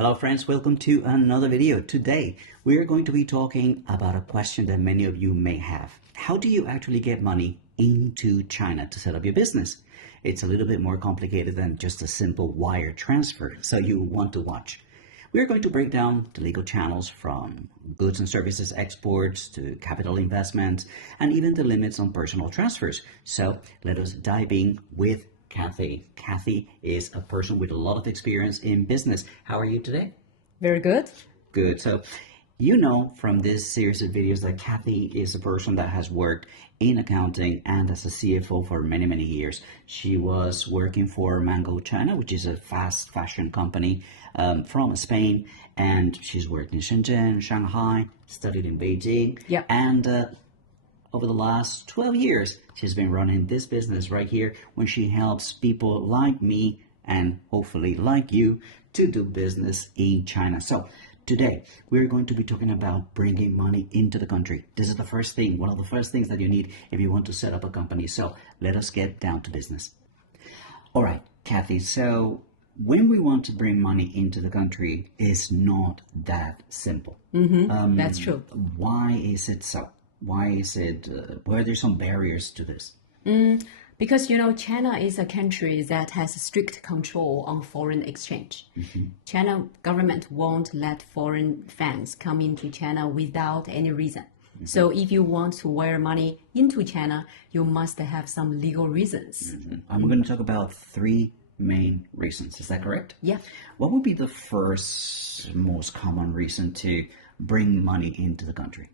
Hello friends, welcome to another video. Today we are going to be talking about a question that many of you may have. How do you actually get money into China to set up your business? It's a little bit more complicated than just a simple wire transfer, so you want to watch. We're going to break down the legal channels from goods and services exports to capital investments and even the limits on personal transfers. So let us dive in with Kathy. Kathy is a person with a lot of experience in business. How are you today? Very good. Good. So you know from this series of videos that Kathy is a person that has worked in accounting and as a CFO for many, many years. She was working for Mango China, which is a fast fashion company from Spain. And she's worked in Shenzhen, Shanghai, studied in Beijing. Yeah. And over the last 12 years, she's been running this business right here when she helps people like me and hopefully like you to do business in China. So today, we're going to be talking about bringing money into the country. This is the first thing, one of the first things that you need if you want to set up a company. So let us get down to business. All right, Kathy, so when we want to bring money into the country, it's not that simple. That's true. Why is it so? Why is it, were there some barriers to this? Because, China is a country that has strict control on foreign exchange. China government won't let foreign funds come into China without any reason. So if you want to wire money into China, you must have some legal reasons. I'm going to talk about three main reasons. Is that correct? Yeah. What would be the first most common reason to bring money into the country?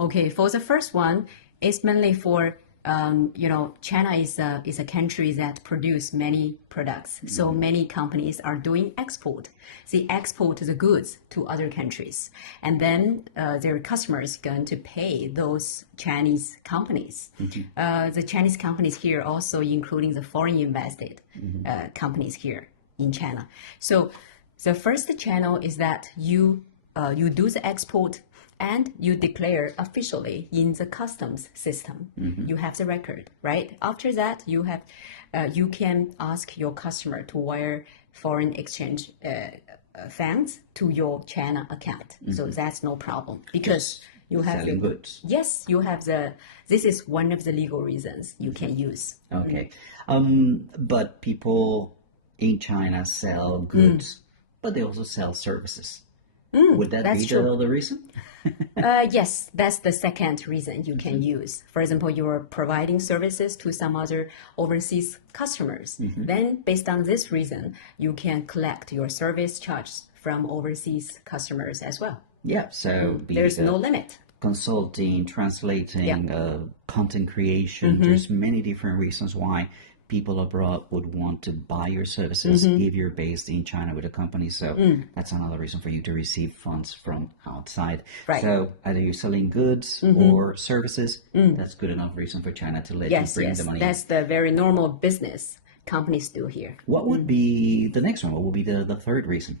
Okay, for the first one, it's mainly for China is a country that produce many products. So many companies are doing export. They export the goods to other countries, and then their customers going to pay those Chinese companies. The Chinese companies here also including the foreign invested companies here in China. So the first channel is that you do the export and you declare officially in the customs system. You have the record, right? After that, you can ask your customer to wire foreign exchange funds to your China account. So that's no problem because you have selling goods. Yes, you have this is one of the legal reasons you can use. Okay. But people in China sell goods, but they also sell services. Would that That's be true. the reason? Yes, that's the second reason you can use. For example, you are providing services to some other overseas customers. Then, based on this reason, you can collect your service charges from overseas customers as well. Yeah. So There's no limit. consulting, translating, content creation. There's many different reasons why people abroad would want to buy your services if you're based in China with a company. So that's another reason for you to receive funds from outside. Right. So either you're selling goods or services, that's good enough reason for China to let you bring the money in. That's the very normal business companies do here. What would be the next one? What would be the third reason?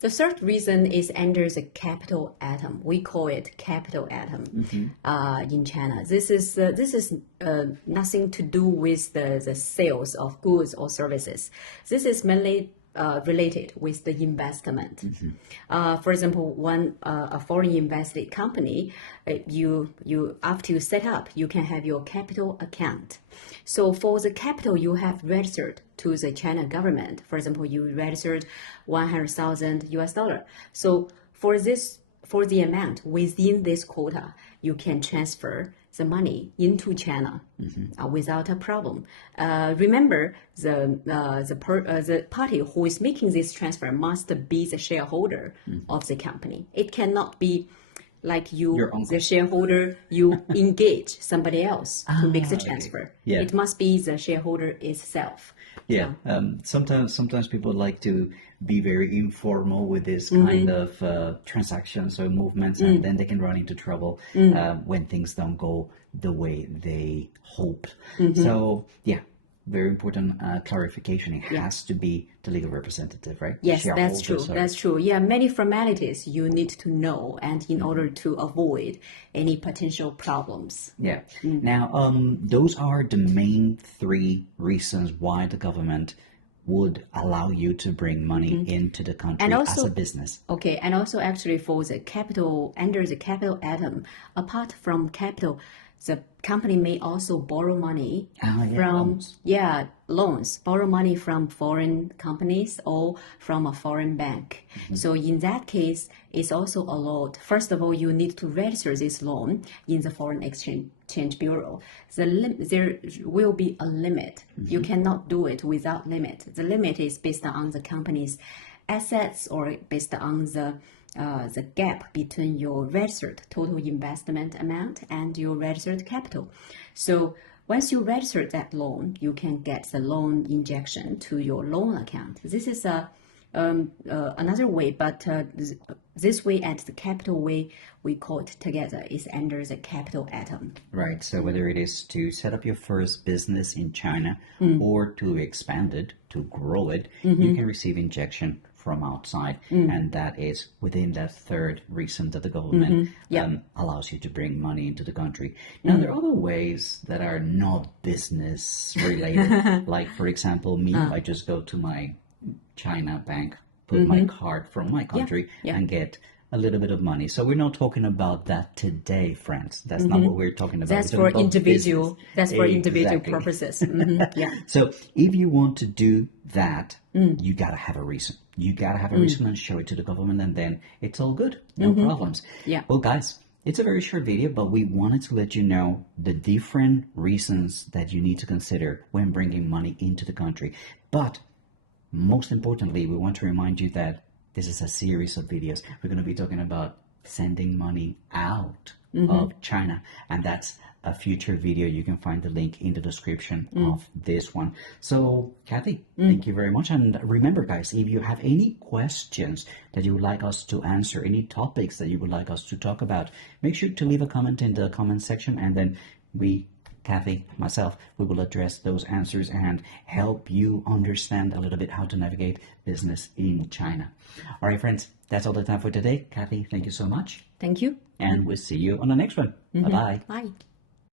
The third reason is under the capital atom. We call it capital atom in China. This is nothing to do with the sales of goods or services. This is mainly related with the investment. For example, a foreign invested company, you after you set up, you can have your capital account. So for the capital you have registered to the China government, for example, you registered $100,000. So for the amount within this quota, you can transfer the money into China without a problem. Remember, the party who is making this transfer must be the shareholder of the company. It cannot be like you, the shareholder, you engage somebody else to make the transfer. Yeah. It must be the shareholder itself. Yeah. Sometimes people like to be very informal with this kind of transactions or movements, and then they can run into trouble when things don't go the way they hope. So, yeah, very important clarification. It has to be the legal representative, right? Yes, that's true. That's true. Yeah, many formalities you need to know, and in order to avoid any potential problems. Yeah. Now, those are the main three reasons why the government would allow you to bring money into the country And as also- a business. Okay, and also actually for the capital, under the capital atom, apart from capital, the company may also borrow money from loans, borrow money from foreign companies or from a foreign bank. So in that case, it's also allowed. First of all, you need to register this loan in the Foreign Exchange Bureau. There will be a limit. You cannot do it without limit. The limit is based on the company's assets or based on the gap between your registered total investment amount and your registered capital. So once you register that loan, you can get the loan injection to your loan account. This is another way, but this way and the capital way we call it together is under the capital atom. Right. So whether it is to set up your first business in China or to expand it, to grow it, you can receive injection from outside, and that is within that third reason that the government allows you to bring money into the country. Now, there are other ways that are not business related. Like, for example, me, I just go to my China bank, put my card from my country, and get a little bit of money. So we're not talking about that today, friends. That's not what we're talking about. That's We're for talking about individual. business. That's for individual Exactly. purposes. Yeah. So if you want to do that, you gotta have a reason. You gotta have a reason and show it to the government, and then it's all good. No problems. Yeah. Well, guys, it's a very short video, but we wanted to let you know the different reasons that you need to consider when bringing money into the country. But most importantly, we want to remind you that this is a series of videos. We're going to be talking about sending money out of China, and that's a future video. You can find the link in the description of this one. So, Kathy, thank you very much. And remember, guys, if you have any questions that you would like us to answer, any topics that you would like us to talk about, make sure to leave a comment in the comment section, and then we, Kathy, myself, we will address those answers and help you understand a little bit how to navigate business in China. All right, friends, that's all the time for today. Kathy, thank you so much. Thank you. And we'll see you on the next one. Bye-bye. Bye.